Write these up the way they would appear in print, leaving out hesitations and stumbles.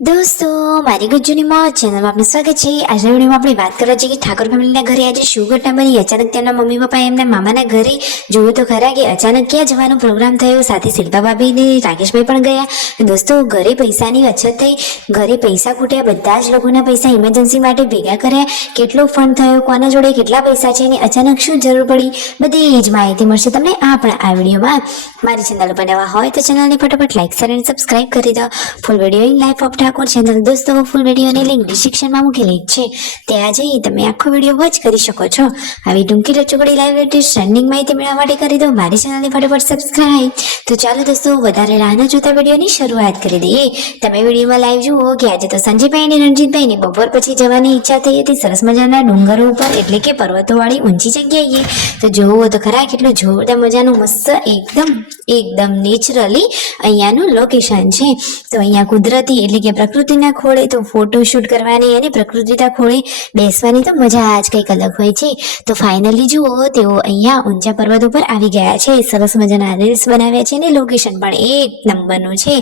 दोस्तों मारी गुज्जूनी मौज चैनल में आपનું સ્વાગત છે। આજના વિડીયોમાં આપણે વાત કરવા જઈએ કે ઠાકોર ફેમિલીના ઘરે આજે શું ઘટના બની। અચાનક તેમના મમ્મી પપ્પા એમના મામાના ઘરે જોયું તો ખરા કે અચાનક ક્યાં જવાનો પ્રોગ્રામ થયો, સાથે શિલ્પા ભાભી ને રાકેશભાઈ પણ ગયા। દોસ્તો ઘરે પૈસાની અછત થઈ, ઘરે પૈસા ખૂટ્યા, બધા જ લોકોના પૈસા ઇમરજન્સી માટે ભેગા કર્યા। કેટલો ફંડ થયો, કોના જોડે કેટલા પૈસા છે અને અચાનક શું જરૂર પડી, બધી જ માહિતી મળશે તમને આ વિડીયોમાં। મારી ચેનલ પર નવા હોય તો ચેનલને ફટાફટ લાઈક શેર અને સબસ્ક્રાઇબ કરી દો। Full video in life of Thakor channel દોસ્તો ફૂલ વિડીયોની લિંક ડિસ્ક્રિપ્શનમાં મૂકેલી છે, ત્યાં જઈ તમે આખો વિડીયો વોચ કરી શકો છો। આવી ટૂંકી રચોકડી લાઈવ લેટેસ્ટ ટ્રેન્ડિંગ માહિતી મેળવવા માટે કરી દો મારી ચેનલને ફટાફટ સબસ્ક્રાઇબ। તો ચાલો દોસ્તો વધારે રાહ ન જોતા વિડીયોની શરૂઆત કરી દઈએ। તમે વિડીયોમાં લાઈવ જુઓ કે આજે તો સંજયભાઈ અને રણજીતભાઈને બપોર પછી જવાની ઈચ્છા થઈ હતી સરસ મજાના ડુંગરો ઉપર, એટલે કે પર્વતોવાળી ઊંચી જગ્યાએ। તો જોવો તો ખરા કેટલું જોરદાર મજાનું મસ્ત એકદમ નેચરલી અહીંયાનું લોકેશન છે। તો અહીંયા કુદરતી એટલે કે પ્રકૃતિના ખોળે તો ફોટોશૂટ કરવાની અને પ્રકૃતિના ખોળે બેસવાની તો મજા જ કંઈક અલગ હોય છે। તો ફાઇનલી જુઓ તેઓ અહીંયા ઊંચા પર્વત ઉપર આવી ગયા છે, સરસ મજાના રીલ્સ બનાવ્યા છે અને લોકેશન પણ એક નંબરનું છે।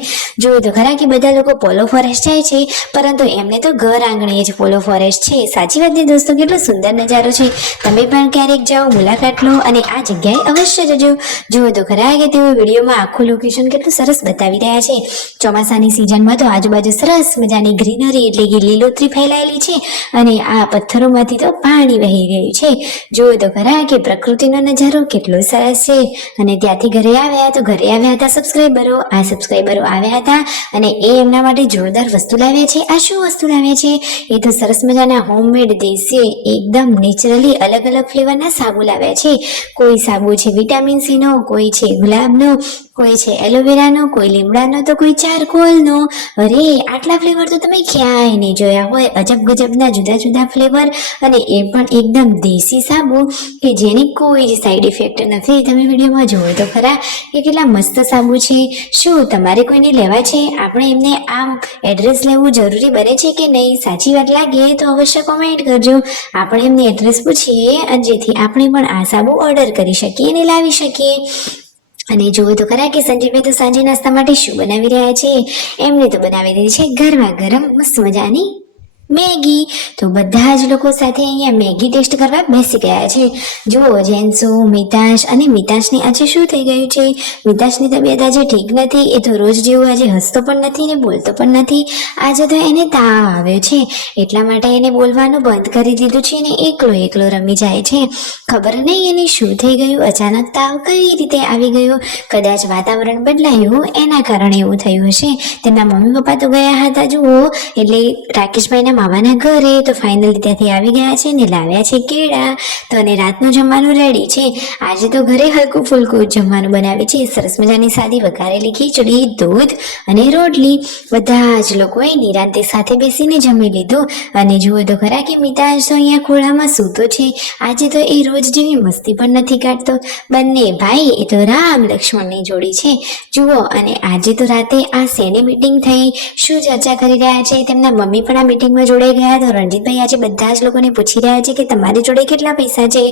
જુઓ તો ખરા કે બધા લોકો પોલો ફોરેસ્ટ જાય છે, પરંતુ એમને તો ઘર આંગણે જ પોલો ફોરેસ્ટ છે। સાચી વાત ને દોસ્તો, કેટલો સુંદર નજારો છે। તમે પણ ક્યારેક જાઓ, મુલાકાત લો અને આ જગ્યાએ અવશ્ય જજો। જુઓ તો ખરા કે તેઓ વિડીયોમાં આખું લોકેશન કેટલું સરસ બતાવી રહ્યા છે। ચોમાસાની સિઝનમાં તો આજુબાજુ સરસ મજાની ગ્રીનરી એટલે કે લીલોતરી ફેલાયેલી છે અને આ પથ્થરોમાંથી તો પાણી વહી રહ્યું છે। જુઓ તો ખરા કે પ્રકૃતિનો નજારો કેટલો સરસ છે। અને ત્યાંથી ઘરે આવ્યા હતા સબસ્ક્રાઈબરો આવ્યા હતા અને એ એમના માટે જોરદાર વસ્તુ લાવ્યા છે। આ શું વસ્તુ લાવ્યા છે? એ તો સરસ મજાના હોમમેડ દેશી એકદમ નેચરલી અલગ અલગ ફ્લેવરના સાબુ લાવ્યા છે। કોઈ સાબુ છે વિટામિન સી નો, કોઈ છે ગુલાબનો, કોઈ છે એલોવેરાનો, કોઈ લીમડાનો, તો કોઈ ચારકોલનો। અરે આટલા ફ્લેવર તો તમે ક્યાંય નહીં જોયા હોય। અજબ ગજબના જુદા જુદા ફ્લેવર અને એ પણ એકદમ દેશી સાબુ કે જેની કોઈ જ સાઈડ ઇફેક્ટ નથી। તમે વિડીયોમાં જુઓ તો ખરા કે કેટલા મસ્ત સાબુ છે। શું તમારે કોઈને લેવા છે? આપણે એમને આ એડ્રેસ લેવું જરૂરી બને છે કે નહીં? સાચી વાત લાગે તો અવશ્ય કોમેન્ટ કરજો, આપણે એમને એડ્રેસ પૂછીએ અને જેથી આપણે પણ આ સાબુ ઓર્ડર કરી શકીએ અને લાવી શકીએ। અને જુઓ તો ખરા કે સંજયભાઈ તો સાંજે નાસ્તા માટે શું બનાવી રહ્યા છે? એમને તો બનાવી દીધી છે ગરમા ગરમ મસ્ત મજાની મેગી। તો બધા જ લોકો સાથે અહીંયા મેગી ટેસ્ટ કરવા બેસી ગયા છે। જુઓ જેન્સો, મિતાંશ અને મિતાંશની આજે શું થઈ ગયું છે? મિતાંશની તબિયત આજે ઠીક નથી। એ તો રોજ જેવું આજે હસતો પણ નથી ને બોલતો પણ નથી। આજે તો એને તાવ આવ્યો છે, એટલા માટે એને બોલવાનું બંધ કરી દીધું છે ને એકલો રમી જાય છે। ખબર નહીં એને શું થઈ ગયું, અચાનક તાવ કઈ રીતે આવી ગયો। કદાચ વાતાવરણ બદલાયું એના કારણે એવું થયું હશે। તેમના મમ્મી પપ્પા તો ગયા હતા જુઓ એટલે રાકેશભાઈના મામાના ઘરે, તો ફાઇનલી ત્યાંથી આવી ગયા છે ને લાવ્યા છે કેળા। તો અને રાતનું જમવાનું રેડી છે। આજે તો ઘરે હલકું ફુલકું જમવાનું બનાવે છે, સરસ મજાની સાદી વઘારેલી ખીચડી, દૂધ અને રોટલી। બધા જ લોકોએ નિરાંતે સાથે બેસીને જમી લીધું। અને જુઓ તો ખરા કે મિતાંશ તો અહીંયા ખોળામાં સૂતો છે। આજે તો એ રોજ જેવી મસ્તી પણ નથી કાઢતો। બંને ભાઈ એ તો રામ લક્ષ્મણની જોડી છે જુઓ। અને આજે તો રાતે આ શેની મીટિંગ થઈ, શું ચર્ચા કરી રહ્યા છે? તેમના મમ્મી પણ આ મીટિંગમાં જોડાઈ ગયા। તો રણજીતભાઈ આજે બધા જ લોકોને પૂછી રહ્યા છે કે તમારી જોડે કેટલા પૈસા છે?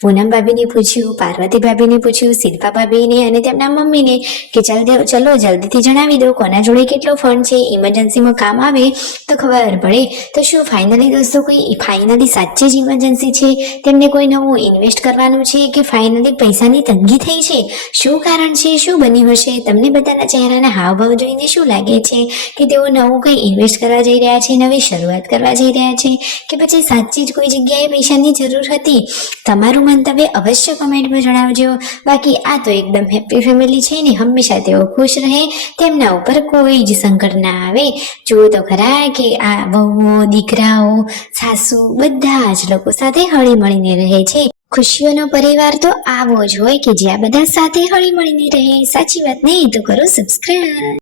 પૂનમ ભાભીને પૂછ્યું, પાર્વતી ભાભીને પૂછ્યું, શિલ્પા ભાભીને અને તેમના મમ્મીને કે ચલો જલ્દીથી જણાવી દો કોના જોડે કેટલો ફંડ છે, ઇમરજન્સીમાં કામ આવે તો ખબર પડે। તો શું ફાઇનલી દોસ્તો ફાઇનલી સાચે જ ઇમરજન્સી છે, તેમને કોઈ નવું ઇન્વેસ્ટ કરવાનું છે કે ફાઇનલી પૈસાની તંગી થઈ છે? શું કારણ છે, શું બન્યું હશે? તમને બધાના ચહેરાના હાવભાવ જોઈને શું લાગે છે કે તેઓ નવું કંઈ ઇન્વેસ્ટ કરવા જઈ રહ્યા છે, નવી શરૂઆત કરવા જઈ રહ્યા છે કે પછી સાચી જ કોઈ જગ્યાએ પૈસાની જરૂર હતી? તમારું મંતવ્ય અવશ્ય કમેન્ટમાં જણાવજો। બાકી આ તો એકદમ હેપી ફેમિલી છે ને હંમેશા તેઓ ખુશ રહે, તેમના ઉપર કોઈ જ સંકટ ના આવે। જુઓ તો ખરા કે આ વહુઓ, દીકરાઓ, સાસુ બધા જ લોકો સાથે હળી મળીને રહે છે। ખુશીઓનો પરિવાર તો આવો જ હોય કે જ્યાં બધા સાથે હળી મળીને રહે। સાચી વાત નહીં તો કરો સબસ્ક્રાઇબ।